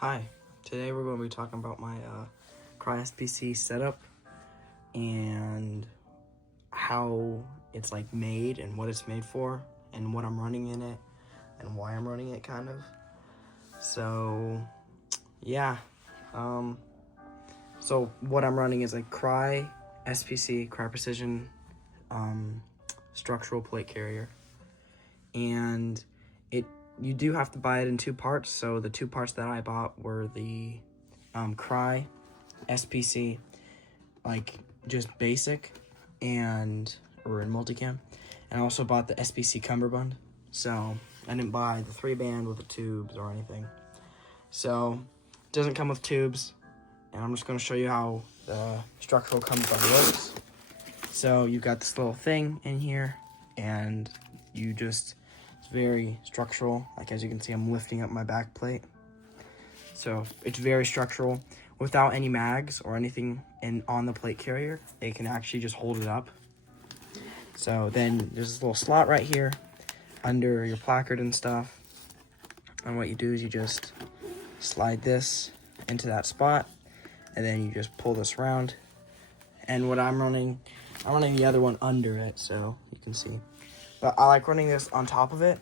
Hi, today we're going to be talking about my Crye SPC setup and how it's like made and what it's made for and what I'm running in it and why I'm running it kind of. So yeah, so what I'm running is a Crye SPC, Crye Precision structural plate carrier, and you do have to buy it in two parts. So the two parts that I bought were the Crye SPC, like just basic, or in Multicam, and I also bought the SPC Cumberbund. So I didn't buy the 3-band with the tubes or anything. So it doesn't come with tubes, and I'm just going to show you how the structural Cumberbund works. So you've got this little thing in here, and it's very structural. Like, as you can see, I'm lifting up my back plate. So it's very structural without any mags or anything on the plate carrier. They can actually just hold it up. So then there's this little slot right here under your placard and stuff. And what you do is you just slide this into that spot, and then you just pull this around. And what I'm running the other one under it, so you can see. But I like running this on top of it,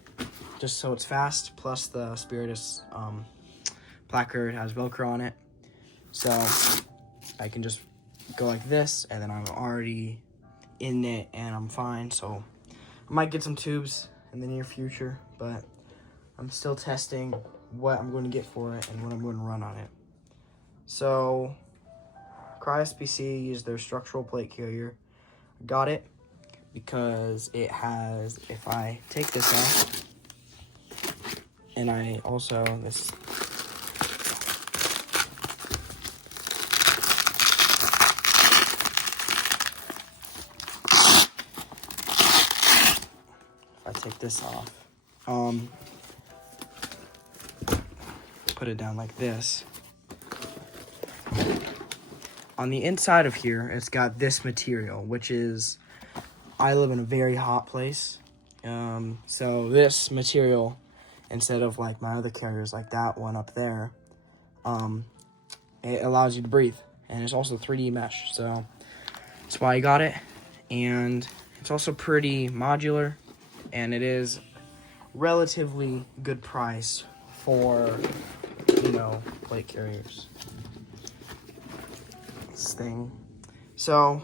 just so it's fast. Plus the Spiritus placard has Velcro on it, so I can just go like this, and then I'm already in it, and I'm fine. So I might get some tubes in the near future, but I'm still testing what I'm going to get for it and what I'm going to run on it. So Crye SPC is their structural plate carrier. I got it because it has, if I take this off, and I also, if I take this off, put it down like this, on the inside of here, it's got this material, which is, I live in a very hot place, so this material, instead of like my other carriers like that one up there, it allows you to breathe, and it's also 3D mesh, so that's why I got it. And it's also pretty modular, and it is relatively good price for, plate carriers. This thing. So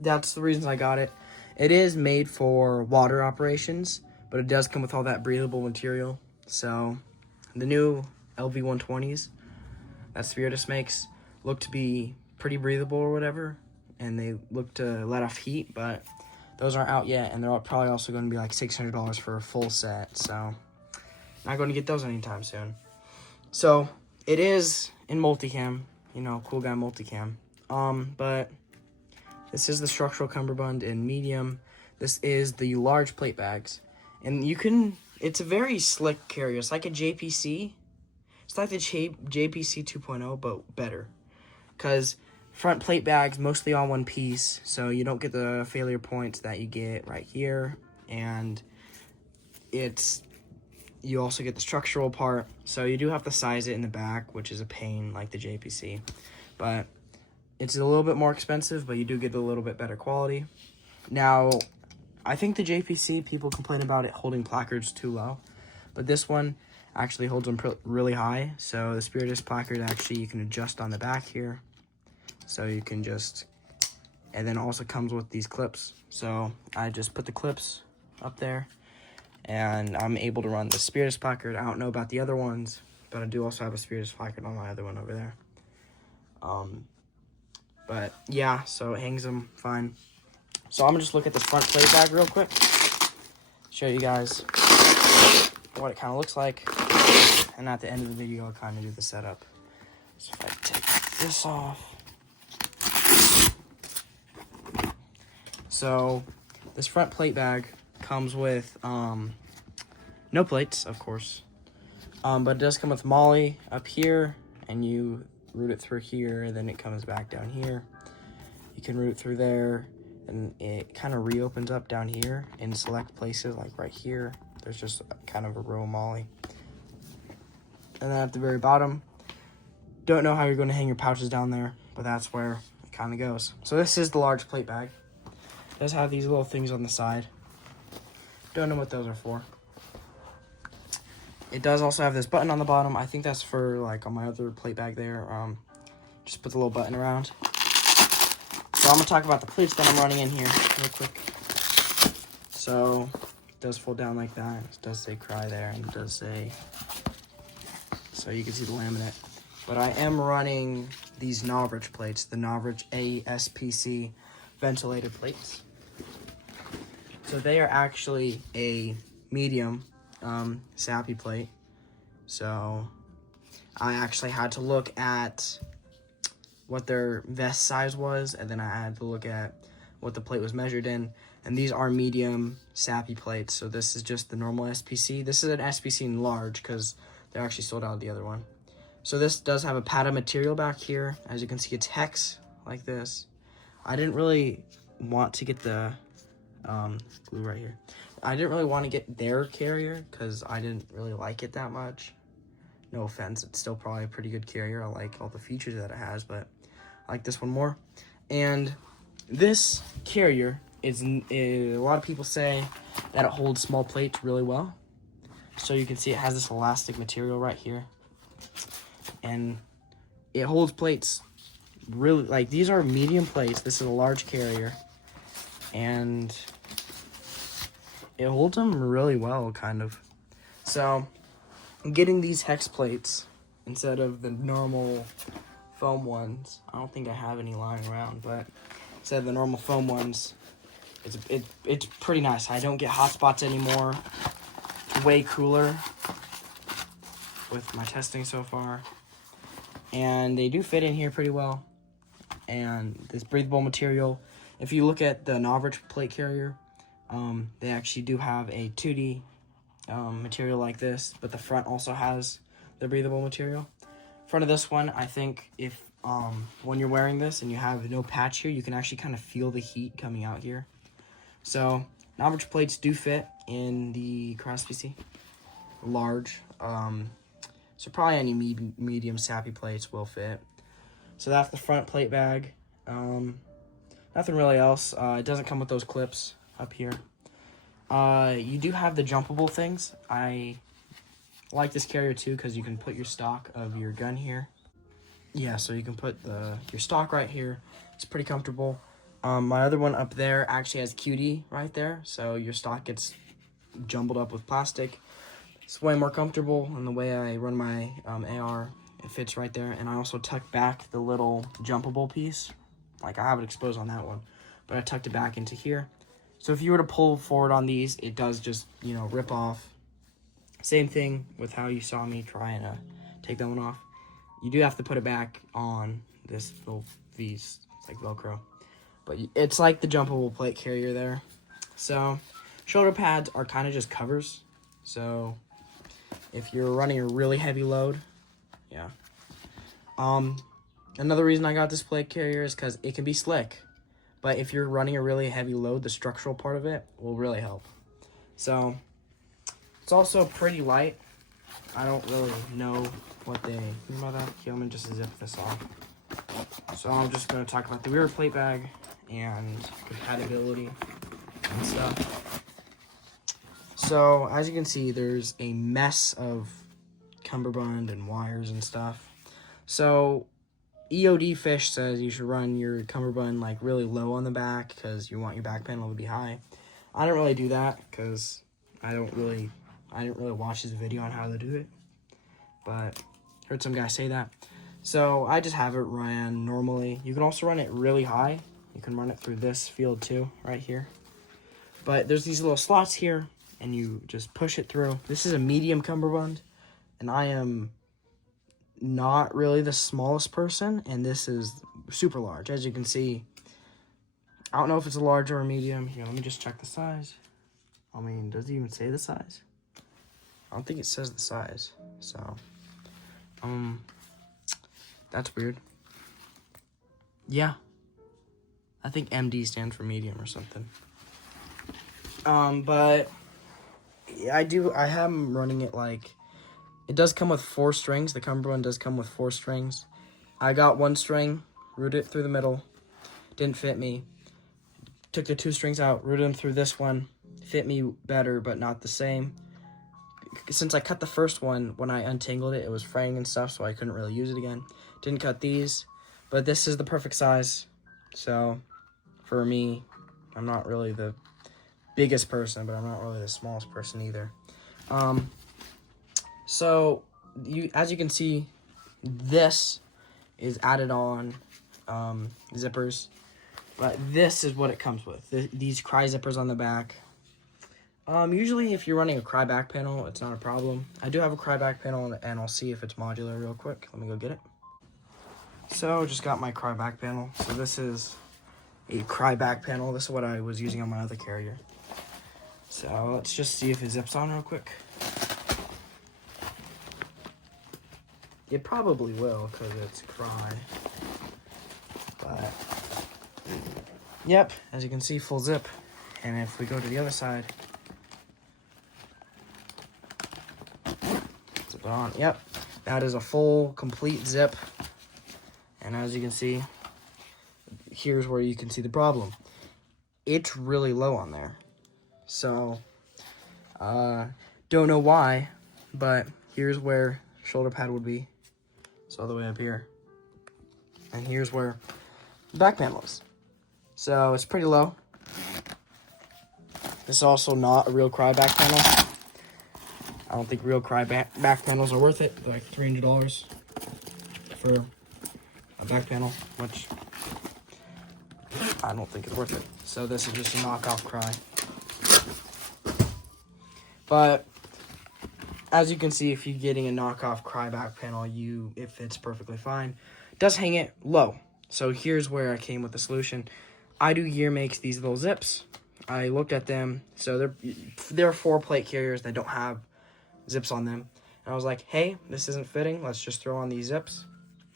that's the reason I got it. It is made for water operations, but it does come with all that breathable material. So the new LV120s that Spiritus makes look to be pretty breathable or whatever, and they look to let off heat, but those aren't out yet, and they're probably also going to be like $600 for a full set, so not going to get those anytime soon. So it is in Multicam, cool guy Multicam, but this is the structural Cumberbund in medium. This is the large plate bags. And it's a very slick carrier. It's like a JPC. It's like the JPC 2.0, but better. Because front plate bags, mostly all one piece, so you don't get the failure points that you get right here. And you also get the structural part. So you do have to size it in the back, which is a pain like the JPC. But it's a little bit more expensive, but you do get a little bit better quality. Now, I think the JPC, people complain about it holding placards too low, but this one actually holds them really high. So the Spiritus placard, actually, you can adjust on the back here. So you can and then also comes with these clips. So I just put the clips up there, and I'm able to run the Spiritus placard. I don't know about the other ones, but I do also have a Spiritus placard on my other one over there. But yeah, so it hangs them fine. So I'm gonna just look at this front plate bag real quick, show you guys what it kind of looks like, and at the end of the video I'll kind of do the setup. So if I take this off, so this front plate bag comes with no plates, of course, but it does come with molly up here, and you route it through here, then it comes back down here. You can route through there, and it kind of reopens up down here in select places, like right here. There's just kind of a row of molly. And then at the very bottom, don't know how you're going to hang your pouches down there, but that's where it kind of goes. So this is the large plate bag. It does have these little things on the side. Don't know what those are for. It does also have this button on the bottom. I think that's for, like, on my other plate bag there. Just put the little button around. So I'm going to talk about the plates that I'm running in here real quick. So it does fold down like that. It does say Crye there, and it does say... So you can see the laminate. But I am running these Novridge plates, the Novridge SPC ventilated plates. So they are actually a medium sappy plate. So I actually had to look at what their vest size was, and then I had to look at what the plate was measured in. And these are medium sappy plates. So this is just the normal SPC. This is an SPC in large because they're actually sold out of the other one. So this does have a padded material back here. As you can see, it's hex like this. I didn't really want to get the glue right here. I didn't really want to get their carrier because I didn't really like it that much. No offense, it's still probably a pretty good carrier. I like all the features that it has, but I like this one more. And this carrier is, a lot of people say that it holds small plates really well. So you can see it has this elastic material right here. And it holds plates really, like, these are medium plates. This is a large carrier. And it holds them really well, kind of. So I'm getting these hex plates instead of the normal foam ones. I don't think I have any lying around, but instead of the normal foam ones, it's pretty nice. I don't get hot spots anymore. It's way cooler with my testing so far. And they do fit in here pretty well. And this breathable material, if you look at the Novridge plate carrier, they actually do have a 2D material like this, but the front also has the breathable material. Front of this one, I think if when you're wearing this and you have no patch here, you can actually kind of feel the heat coming out here. So Novridge plates do fit in the Crye SPC large. So probably any medium sappy plates will fit. So that's the front plate bag. Nothing really else. It doesn't come with those clips up here. You do have the jumpable things. I like this carrier too because you can put your stock of your gun here. Yeah, so you can put your stock right here. It's pretty comfortable. My other one up there actually has QD right there, so your stock gets jumbled up with plastic. It's way more comfortable in the way I run my AR. It fits right there, and I also tucked back the little jumpable piece. Like, I have it exposed on that one, but I tucked it back into here. So if you were to pull forward on these, it does just, rip off. Same thing with how you saw me trying to take that one off. You do have to put it back on this little V's, it's like Velcro. But it's like the jumpable plate carrier there. So shoulder pads are kind of just covers. So if you're running a really heavy load, yeah. Another reason I got this plate carrier is because it can be slick. But if you're running a really heavy load, the structural part of it will really help. So it's also pretty light. I don't really know what they mean by that. Okay, I'm going to just zip this off. So I'm just going to talk about the rear plate bag and compatibility and stuff. So as you can see, there's a mess of Cumberbund and wires and stuff. So EOD Fish says you should run your Cumberbund like really low on the back because you want your back panel to be high. I don't really do that because I didn't really watch his video on how to do it, but heard some guy say that. So I just have it ran normally. You can also run it really high. You can run it through this field too, right here. But there's these little slots here, and you just push it through. This is a medium Cumberbund, and I am not really the smallest person, and this is super large. As you can see, I don't know if it's a large or a medium. Here, let me just check the size. I mean, does it even say the size? I don't think it says the size, so, that's weird. Yeah, I think MD stands for medium or something. But I have them running it like It does come with 4 strings. The Cumberbund does come with 4 strings. I got 1 string, routed it through the middle, didn't fit me. Took the 2 strings out, routed them through this one, fit me better, but not the same. Since I cut the first one, when I untangled it, it was fraying and stuff, so I couldn't really use it again. Didn't cut these, but this is the perfect size. So, for me, I'm not really the biggest person, but I'm not really the smallest person either. So, as you can see, this is added on zippers, but this is what it comes with. These Crye zippers on the back. Usually if you're running a Crye back panel, it's not a problem. I do have a Crye back panel, and I'll see if it's modular real quick. Let me go get it. So, just got my Crye back panel. So this is a Crye back panel. This is what I was using on my other carrier. So, let's just see if it zips on real quick. It probably will, because it's Crye. But, yep, as you can see, full zip. And if we go to the other side, zip it on. Yep, that is a full, complete zip. And as you can see, here's where you can see the problem. It's really low on there. So, don't know why, but here's where shoulder pad would be. It's all the way up here. And here's where the back panel is. So, it's pretty low. This is also not a real Crye back panel. I don't think real Crye back panels are worth it. They're like $300 for a back panel, which I don't think is worth it. So this is just a knockoff Crye. But as you can see, if you're getting a knockoff Crye back panel, it fits perfectly fine. It does hang it low. So here's where I came with the solution. I Do Gear makes these little zips. I looked at them. So they're 4-plate carriers that don't have zips on them. And I was like, hey, this isn't fitting. Let's just throw on these zips.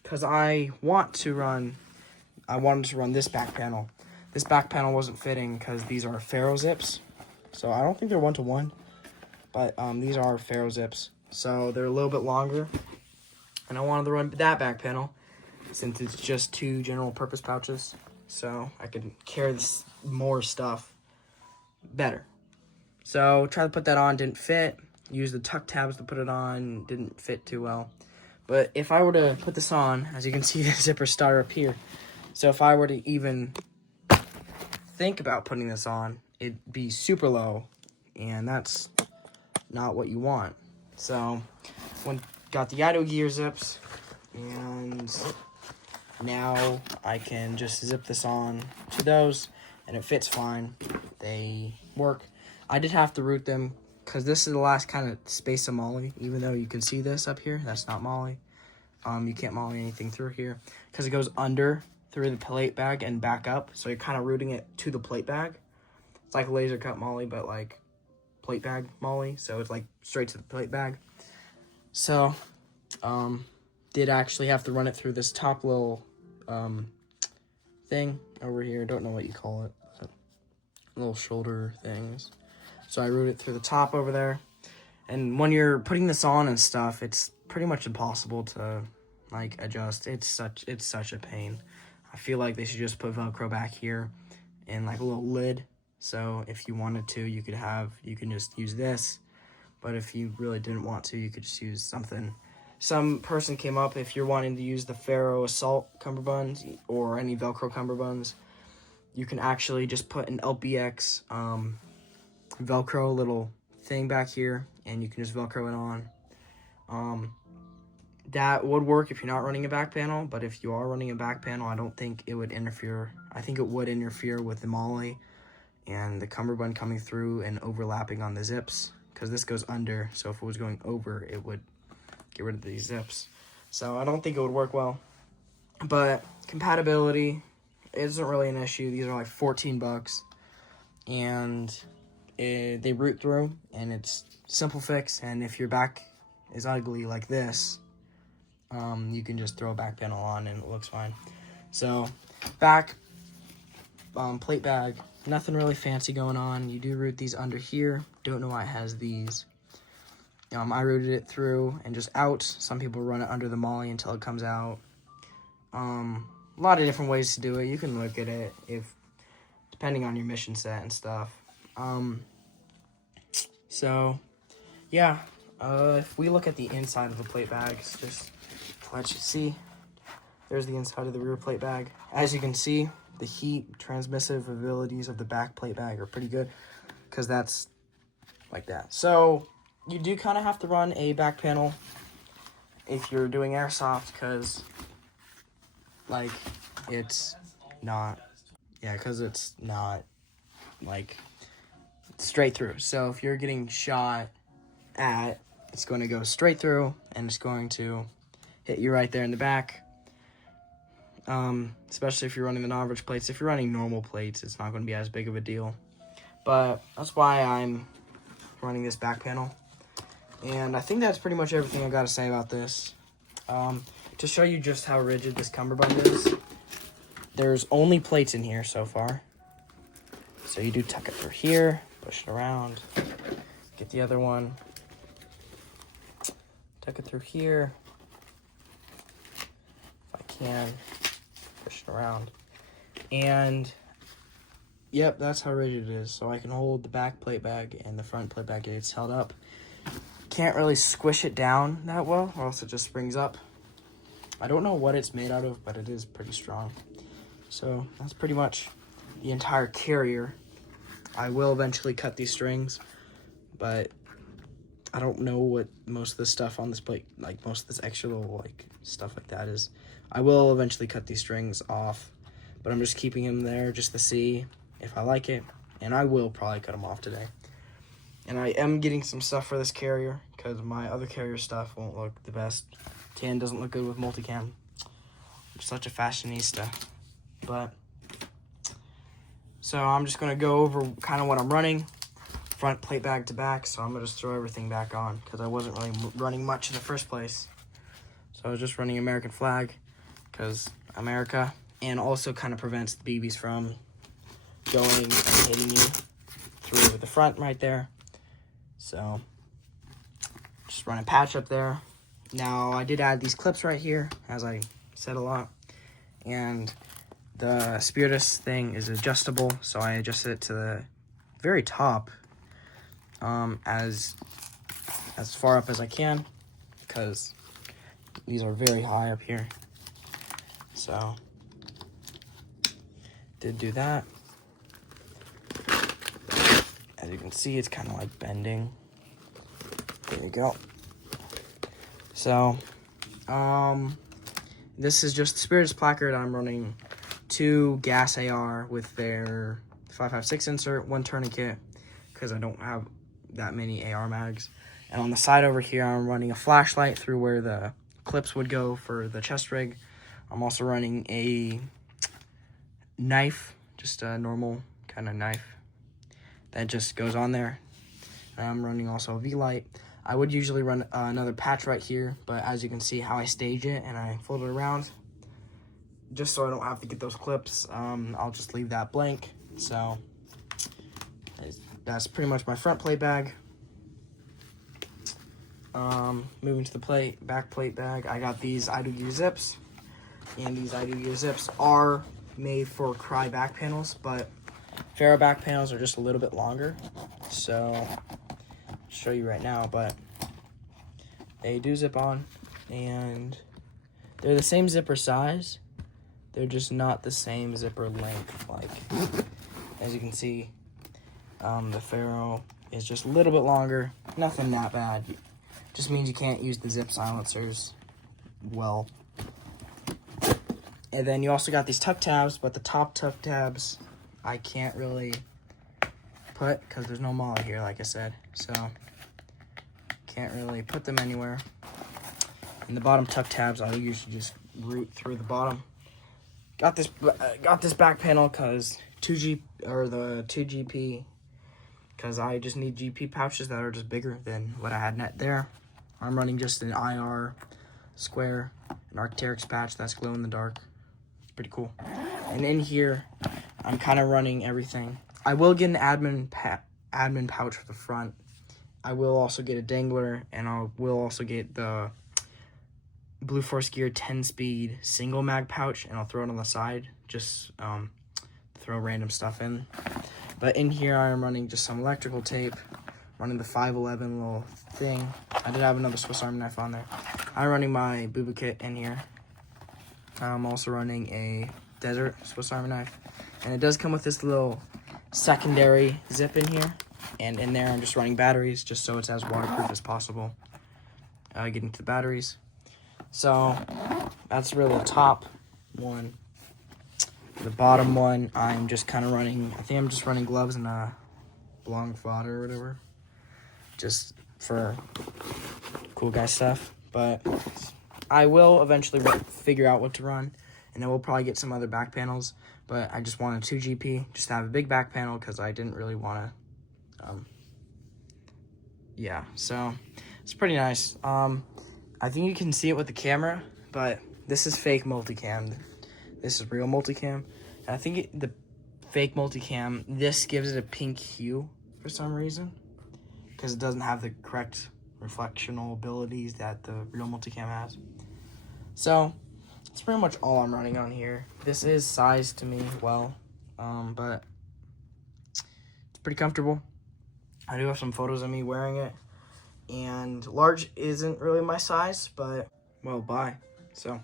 Because I wanted to run this back panel. This back panel wasn't fitting because these are Ferro zips. So I don't think they're 1-to-1. But these are Ferro zips. So they're a little bit longer. And I wanted to run that back panel since it's just 2 general purpose pouches. So I could carry this more stuff better. So tried to put that on, didn't fit. Used the tuck tabs to put it on, didn't fit too well. But if I were to put this on, as you can see, the zippers start up here. So if I were to even think about putting this on, it'd be super low, and that's not what you want. So got the idle gear zips, and now I can just zip this on to those, and it fits fine. They work. I did have to root them, because this is the last kind of space of molly, even though you can see this up here. That's not molly. You can't molly anything through here, because it goes under through the plate bag and back up. So you're kind of rooting it to the plate bag. It's like laser cut molly, but like plate bag molly. So it's like straight to the plate bag. So, did actually have to run it through this top little thing over here. Don't know what you call it. Little shoulder things. So I route it through the top over there. And when you're putting this on and stuff, it's pretty much impossible to like adjust. It's such a pain. I feel like they should just put Velcro back here and like a little lid. So if you wanted to, you can just use this. But if you really didn't want to, you could just use something. Some person came up, if you're wanting to use the Ferro Assault Cumberbund or any Velcro Cumberbunds, you can actually just put an LPX Velcro little thing back here, and you can just Velcro it on. That would work if you're not running a back panel, but if you are running a back panel, I don't think it would interfere. I think it would interfere with the molly and the Cumberbund coming through and overlapping on the zips, because this goes under, so if it was going over, it would get rid of these zips. So I don't think it would work well. But compatibility isn't really an issue. These are like $14, and they root through, and it's simple fix. And if your back is ugly like this, you can just throw a back panel on and it looks fine. So back plate bag, nothing really fancy going on. You do root these under here. Don't know why it has these. I routed it through and just out. Some people run it under the molly until it comes out. A lot of different ways to do it. You can look at it depending on your mission set and stuff. So, yeah. If we look at the inside of the plate bags, just to let you see, there's the inside of the rear plate bag. As you can see, the heat transmissive abilities of the back plate bag are pretty good because that's like that. So, you do kind of have to run a back panel if you're doing airsoft because, like, it's not, like, straight through. So if you're getting shot at, it's going to go straight through, and it's going to hit you right there in the back. Especially if you're running the non-average plates. If you're running normal plates, it's not going to be as big of a deal. But that's why I'm running this back panel. And I think that's pretty much everything I got to say about this. To show you just how rigid this cummerbund is, there's only plates in here so far. So you do tuck it through here, push it around, get the other one, tuck it through here, if I can, push it around. And, yep, that's how rigid it is. So I can hold the back plate bag and the front plate bag, it's held up. Can't really squish it down that well, or else it just springs up. I don't know what it's made out of, but it is pretty strong. So that's pretty much the entire carrier. I will eventually cut these strings, but I don't know what most of the stuff on this plate, like most of this extra little like stuff like that is. I will eventually cut these strings off, but I'm just keeping them there just to see if I like it, and I will probably cut them off today. And I am getting some stuff for this carrier because my other carrier stuff won't look the best. Tan doesn't look good with Multicam. I'm such a fashionista. But, so I'm just going to go over kind of what I'm running, front plate bag to back. So I'm going to just throw everything back on because I wasn't really running much in the first place. So I was just running American flag because America, and also kind of prevents the BBs from going and hitting you through the front right there. So just running patch up there. Now I did add these clips right here, as I said a lot, and the Spiritus thing is adjustable, so I adjust it to the very top, as far up as I can, because these are very high up here. So did do that. As you can see, it's kind of like bending. There you go. So, this is just the Spiritus placard. I'm running 2 gas AR with their 5.56 insert, 1 tourniquet, because I don't have that many AR mags. And on the side over here, I'm running a flashlight through where the clips would go for the chest rig. I'm also running a knife, just a normal kind of knife that just goes on there. And I'm running also a V-light. I would usually run another patch right here, but as you can see how I stage it and I fold it around, just so I don't have to get those clips, I'll just leave that blank. So that's pretty much my front plate bag. Moving to the back plate bag, I got these IWU zips, and these IWU zips are made for Crye back panels, but Ferro back panels are just a little bit longer. So I'll show you right now, but they do zip on, and they're the same zipper size. They're just not the same zipper length. Like, as you can see, the Ferro is just a little bit longer. Nothing that bad. Just means you can't use the zip silencers well. And then you also got these tuck tabs, but the top tuck tabs I can't really put because there's no molly here, like I said. So can't really put them anywhere. And the bottom tuck tabs, I'll usually just root through the bottom. Got this back panel because the 2GP, because I just need GP pouches that are just bigger than what I had net there. I'm running just an IR square, an Arcteryx patch that's glow in the dark. It's pretty cool. And in here, I'm kind of running everything. I will get an admin pouch for the front. I will also get a dangler, and I will also get the Blue Force Gear 10-speed single mag pouch, and I'll throw it on the side, just throw random stuff in. But in here, I'm running just some electrical tape, running the 511 little thing. I did have another Swiss Army knife on there. I'm running my boo-boo kit in here. I'm also running a desert Swiss Army knife, and it does come with this little secondary zip in here, and in there I'm just running batteries just so it's as waterproof as possible. Getting to the batteries. So that's really the top one. The bottom one, I'm just kind of running, I think I'm just running gloves and a long fodder or whatever, just for cool guy stuff. But I will eventually figure out what to run, and then we'll probably get some other back panels. But I just wanted 2GP, just to have a big back panel, because I didn't really want to, yeah, so it's pretty nice. I think you can see it with the camera, but this is fake multicam. This is real multicam. And I think the fake multicam, this gives it a pink hue for some reason, because it doesn't have the correct reflectional abilities that the real multicam has. So that's pretty much all I'm running on here. This is sized to me well, but it's pretty comfortable. I do have some photos of me wearing it, and large isn't really my size, but, well, bye. So